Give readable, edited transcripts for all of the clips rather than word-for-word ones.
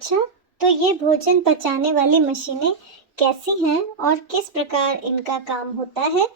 अच्छा, तो ये भोजन पचाने वाली मशीनें कैसी हैं और किस प्रकार इनका काम होता है?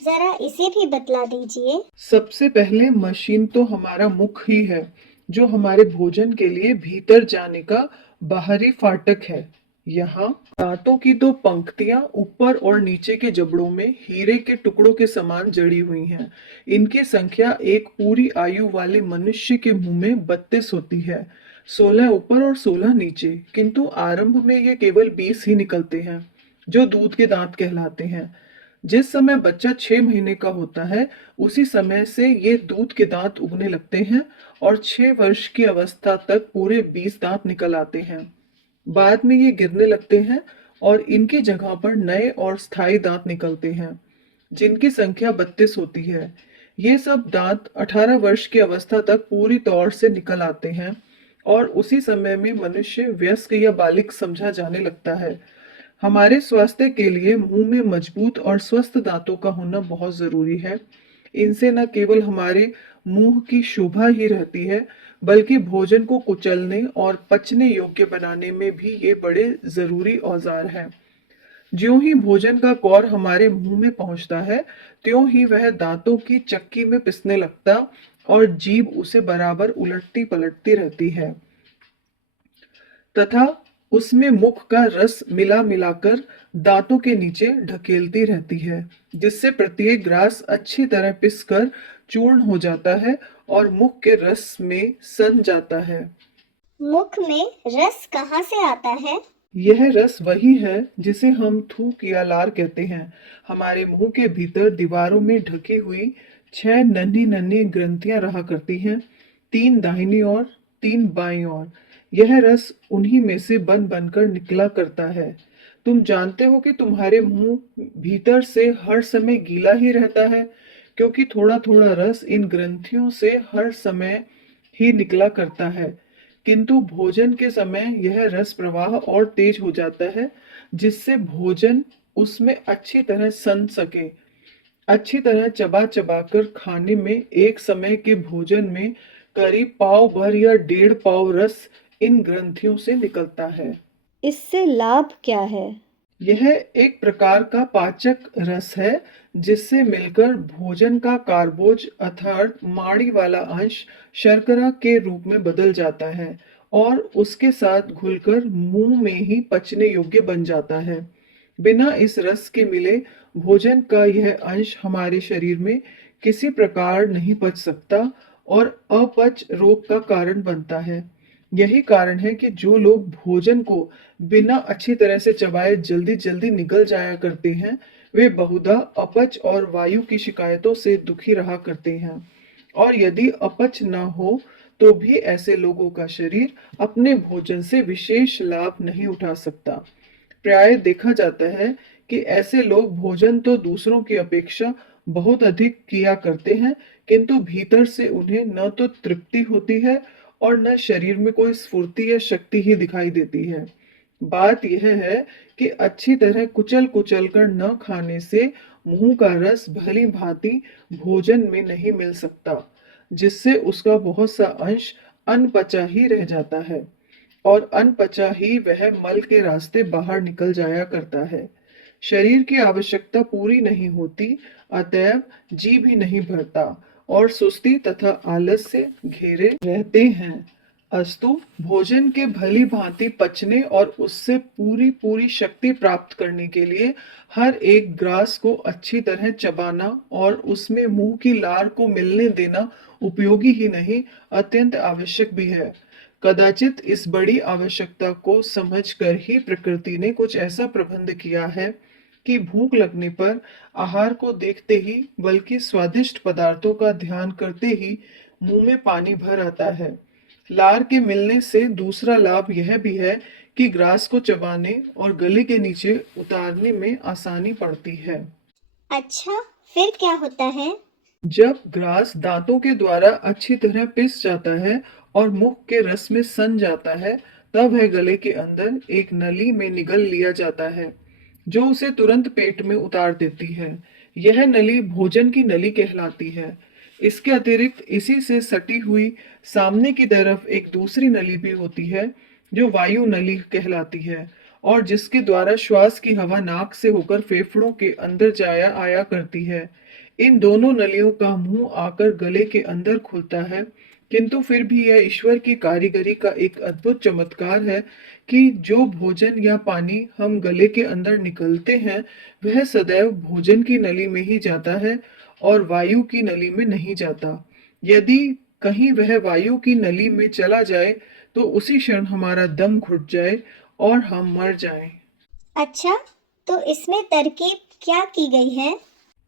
जरा इसे भी बतला दीजिए। सबसे पहले मशीन तो हमारा मुख ही है, जो हमारे भोजन के लिए भीतर जाने का बाहरी फाटक है। यहाँ दांतों की दो पंक्तियां ऊपर और नीचे के जबड़ों में हीरे के टुकड़ों के समान जड़ी हुई हैं। इनकी संख्या एक पूरी आयु वाले मनुष्य के मुंह में 32 होती है, 16 ऊपर और 16 नीचे। किंतु आरंभ में ये केवल 20 ही निकलते हैं, जो दूध के दांत कहलाते हैं। जिस समय बच्चा 6 महीने का होता है, उसी समय से ये दूध के दांत उगने लगते हैं और 6 वर्ष की अवस्था तक पूरे 20 दांत निकल आते हैं। बाद में ये गिरने लगते हैं और इनकी जगह पर नए और स्थायी दांत निकलते हैं, जिनकी संख्या 32 होती है। ये सब दांत 18 वर्ष की अवस्था तक पूरी तौर से निकल आते हैं और उसी समय में मनुष्य वयस्क या बालिग समझा जाने लगता है। हमारे स्वास्थ्य के लिए मुंह में मजबूत और स्वस्थ दांतों का होना बहुत जरूरी है। इनसे न केवल हमारे मुंह की शोभा ही रहती है, बल्कि भोजन को कुचलने और पचने योग्य बनाने में भी ये बड़े जरूरी औजार हैं। ज्यों ही भोजन का कौर हमारे मुंह में पहुंचता है, त्यों ही वह दांतों की चक्की में पिसने लगता और जीभ उसे बराबर उलटती पलटती रहती है तथा उसमें मुख का रस मिला मिलाकर दांतों के नीचे ढकेलती रहती है, जिससे प्रत्येक ग्रास अच्छी तरह पिसकर चूर्ण हो जाता है और मुख के रस में सन जाता है। मुख में रस कहाँ से आता है? यह रस वही है जिसे हम थूक या लार कहते हैं। हमारे मुंह के भीतर दीवारों में ढकी हुई 6 नन्ही नन्ही ग्रंथियां रहा करती हैं, 3 दाहिनी और 3 बाईं ओर। यह रस उन्हीं में से बन बनकर निकला करता है। तुम जानते हो कि तुम्हारे मुंह भीतर से हर समय गीला ही रहता है, क्योंकि थोड़ा थोड़ा रस इन ग्रंथियों से हर समय ही निकला करता है। किंतु भोजन के समय यह रस प्रवाह और तेज हो जाता है, जिससे भोजन उसमें अच्छी तरह सन सके। अच्छी तरह चबा चबा कर खाने में एक समय के भोजन में करीब पाव भर या 1.5 पाव रस इन ग्रंथियों से निकलता है। इससे लाभ क्या है? यह एक प्रकार का पाचक रस है, जिससे मिलकर भोजन का कार्बोज अर्थात माड़ी वाला अंश शर्करा के रूप में बदल जाता है और उसके साथ घुलकर मुंह में ही पचने योग्य बन जाता है। बिना इस रस के मिले भोजन का यह अंश हमारे शरीर में किसी प्रकार नहीं पच सकता और अपच रोग का कारण बनता है। यही कारण है कि जो लोग भोजन को बिना अच्छी तरह से चबाए जल्दी जल्दी निगल जाया करते हैं, वे बहुधा अपच और वायु की शिकायतों से दुखी रहा करते हैं। और यदि अपच न हो तो भी ऐसे लोगों का शरीर अपने भोजन से विशेष लाभ नहीं उठा सकता। प्राय देखा जाता है कि ऐसे लोग भोजन तो दूसरों की अपेक्षा बहुत अधिक किया करते हैं, किंतु भीतर से उन्हें न तो तृप्ति होती है और न शरीर में कोई स्फूर्ति या शक्ति ही दिखाई देती है। बात यह है कि अच्छी तरह कुचल कुचल कर न खाने से मुंह का रस भली भांति भोजन में नहीं मिल सकता, जिससे उसका बहुत सा अंश अनपचा ही रह जाता है और अनपचा ही वह मल के रास्ते बाहर निकल जाया करता है। शरीर की आवश्यकता पूरी नहीं होती, अतएव जी भी नहीं भरता और सुस्ती तथा आलस से घेरे रहते हैं। अस्तु भोजन के भली भांति पचने और उससे पूरी पूरी शक्ति प्राप्त करने के लिए हर एक ग्रास को अच्छी तरह चबाना और उसमें मुंह की लार को मिलने देना उपयोगी ही नहीं, अत्यंत आवश्यक भी है। कदाचित इस बड़ी आवश्यकता को समझकर ही प्रकृति ने कुछ ऐसा प्रबंध किया है कि भूख लगने पर आहार को देखते ही, बल्कि स्वादिष्ट पदार्थों का ध्यान करते ही मुंह में पानी भर आता है। लार के मिलने से दूसरा लाभ यह भी है कि ग्रास को चबाने और गले के नीचे उतारने में आसानी पड़ती है। अच्छा, फिर क्या होता है? जब ग्रास दांतों के द्वारा अच्छी तरह पिस जाता है और मुख के रस में सन जाता है, तब वह गले के अंदर एक नली में निगल लिया जाता है, जो उसे तुरंत पेट में उतार देती है। यह नली भोजन की नली कहलाती है। इसके अतिरिक्त इसी से सटी हुई सामने की तरफ एक दूसरी नली भी होती है, जो वायु नली कहलाती है और जिसके द्वारा श्वास की हवा नाक से होकर फेफड़ों के अंदर जाया आया करती है। इन दोनों नलियों का मुंह आकर गले के अंदर खुलता है, किंतु फिर भी यह ईश्वर की कारीगरी का एक अद्भुत चमत्कार है कि जो भोजन या पानी हम गले के अंदर निकलते हैं, वह सदैव भोजन की नली में ही जाता है और वायु की नली में नहीं जाता। यदि कहीं वह वायु की नली में चला जाए, तो उसी क्षण हमारा दम घुट जाए और हम मर जाएं। अच्छा, तो इसमें तरकीब क्या की गई है?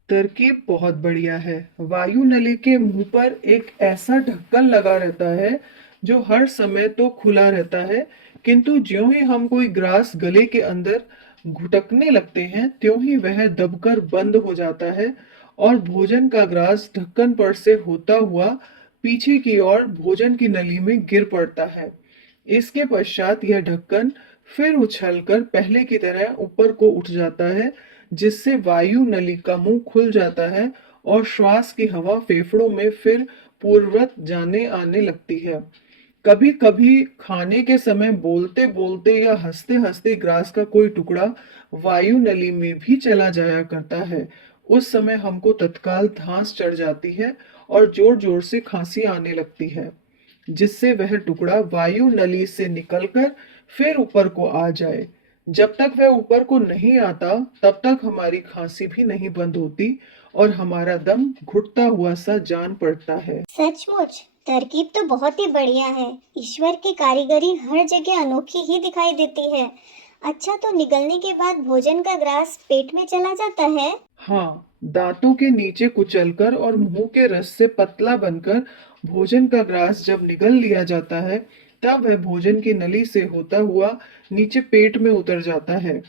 तरकीब बहुत बढ़िया है। वायु नली के मुंह पर एक ऐसा ढक्कन लगा रहता है जो हर समय तो खुला रहता है, किंतु ज्यों ही हम कोई ग्रास गले के अंदर घुटकने लगते हैं, त्यों ही वह दबकर बंद हो जाता है और भोजन का ग्रास ढक्कन पर से होता हुआ पीछे की ओर भोजन की नली में गिर पड़ता है। इसके पश्चात यह ढक्कन फिर उछलकर पहले की तरह ऊपर को उठ जाता है, जिससे वायु नली का मुंह खुल जाता है और श्वास की हवा फेफड़ों में फिर पूर्ववत जाने आने लगती है। कभी कभी खाने के समय बोलते बोलते या हंसते हंसते ग्रास का कोई टुकड़ा वायु नली में भी चला जाया करता है। उस समय हमको तत्काल धांस चढ़ जाती है और जोर जोर से खांसी आने लगती है, जिससे वह टुकड़ा वायु नली से निकलकर फिर ऊपर को आ जाए। जब तक वह ऊपर को नहीं आता, तब तक हमारी खांसी भी नहीं बंद होती और हमारा दम घुटता हुआ सा जान पड़ता है। सचमुच तरकीब तो बहुत ही बढ़िया है। ईश्वर की कारीगरी हर जगह अनोखी ही दिखाई देती है। अच्छा, तो निगलने के बाद भोजन का ग्रास पेट में चला जाता है? हाँ, दांतों के नीचे कुचलकर और मुंह के रस से पतला बनकर भोजन का ग्रास जब निगल लिया जाता है, तब वह भोजन की नली से होता हुआ नीचे पेट में उतर जाता है।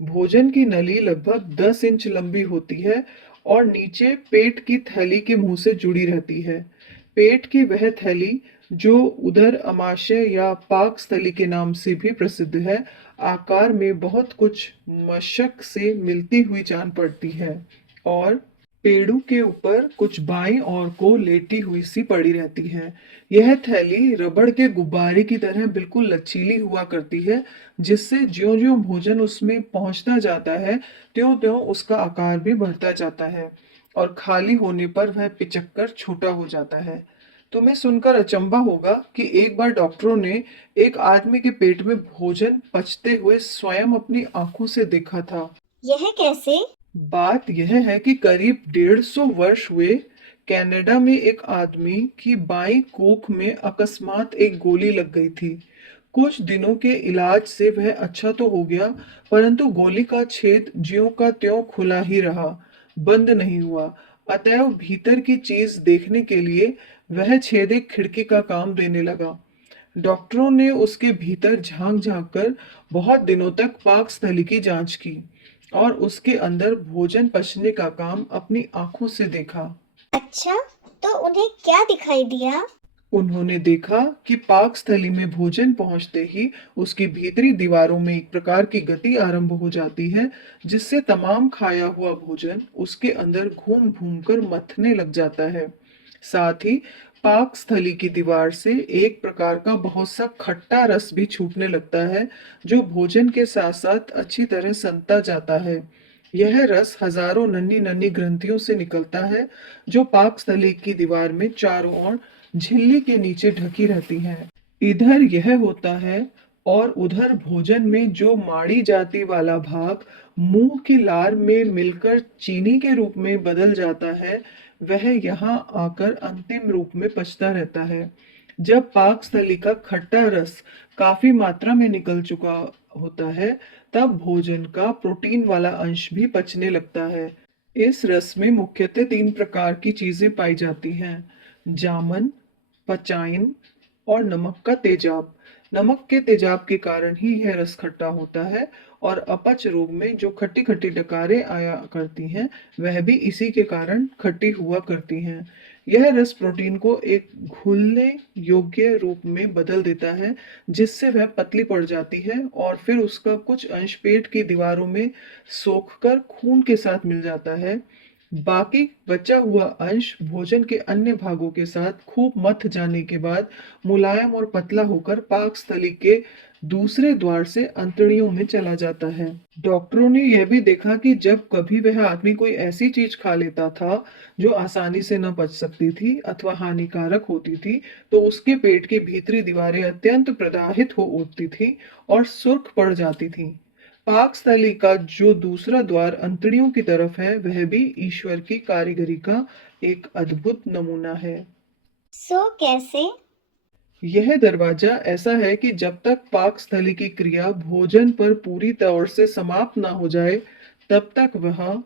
भोजन की नली लगभग 10 इंच लंबी होती है और नीचे पेट की थैली के मुंह से जुड़ी रहती है। पेट की वह थैली, जो उदर अमाशय या पाक स्थली के नाम से भी प्रसिद्ध है, आकार में बहुत कुछ मशक से मिलती हुई जान पड़ती है और पेड़ों के ऊपर कुछ बाईं ओर को लेटी हुई सी पड़ी रहती है। यह थैली रबड़ के गुब्बारे की तरह बिल्कुल लचीली हुआ करती है, जिससे ज्यों-ज्यों भोजन उसमें पहुंचता जाता है, त्यों-त्यों उसका आकार भी बढ़ता जाता है और खाली होने पर वह पिचककर छोटा हो जाता है। तुम्हें सुनकर अचंभा होगा कि एक बार डॉक्टरों ने एक आदमी के पेट में भोजन पचते हुए स्वयं अपनी आंखों से देखा था। यह कैसे? बात यह है कि करीब 150 वर्ष हुए, कनाडा में एक आदमी की बाईं कोख में अकस्मात एक गोली लग गई थी। कुछ दिनों के इलाज से वह अच्छा तो हो गया, परंतु गोली का छेद ज्यों का त्यों खुला ही रहा, बंद नहीं हुआ। अतएव भीतर की चीज देखने के लिए वह छेद एक खिड़की का काम देने लगा। डॉक्टरों ने उसके भीतर झांक झांक कर बहुत दिनों तक पाकस्थली की जांच की और उसके अंदर भोजन पचने का काम अपनी आंखों से देखा। अच्छा, तो उन्हें क्या दिखाई दिया? उन्होंने देखा कि पाकस्थली में भोजन पहुंचते ही उसकी भीतरी दीवारों में एक प्रकार की गति आरंभ हो जाती है, जिससे तमाम खाया हुआ भोजन उसके अंदर घूम घूम कर मथने लग जाता है। साथ ही पाकस्थली की दीवार से एक प्रकार का बहुत सा खट्टा रस भी छूटने लगता है, जो भोजन के साथ साथ अच्छी तरह सनता जाता है। यह रस हजारों नन्ही नन्ही ग्रंथियों से निकलता है, जो पाकस्थली की दीवार में चारों ओर झिल्ली के नीचे ढकी रहती हैं। इधर यह होता है और उधर भोजन में जो माड़ी जाति वाला भाग मुंह की लार में मिलकर चीनी के रूप में बदल जाता है, वह यहाँ आकर अंतिम रूप में पचता रहता है। जब पाकस्थली का खट्टा रस काफी मात्रा में निकल चुका होता है, तब भोजन का प्रोटीन वाला अंश भी पचने लगता है। इस रस में मुख्यतः 3 प्रकार की चीजें पाई जाती हैं: जामन, पचाइन और नमक का तेजाब। नमक के तेजाब के कारण ही यह रस खट्टा होता है और अपच रोग में जो खट्टी खट्टी डकारें आया करती हैं, वह भी इसी के कारण खट्टी हुआ करती हैं। यह रस प्रोटीन को एक घुलने योग्य रूप में बदल देता है, जिससे वह पतली पड़ जाती है और फिर उसका कुछ अंश पेट की दीवारों में सोखकर खून के साथ मिल जाता है। बाकी बचा हुआ अंश भोजन के अन्य भागों के साथ खूब मथ जाने के बाद मुलायम और पतला होकर पाकस्थली के दूसरे द्वार से अंतड़ियों में चला जाता है। डॉक्टरों ने यह भी देखा कि जब कभी वह आदमी कोई ऐसी चीज खा लेता था जो आसानी से न पच सकती थी अथवा हानिकारक होती थी, तो उसके पेट की भीतरी दीवारें अत्यंत प्रदाहित हो उठती थी और सुर्ख पड़ जाती थी। पाकस्थली का जो दूसरा द्वार अंतड़ियों की तरफ है, वह भी ईश्वर की कारीगरी का एक अद्भुत नमूना है। सो कैसे? यह दरवाजा ऐसा है कि जब तक पाकस्थली की क्रिया भोजन पर पूरी तौर से समाप्त ना हो जाए, तब तक वह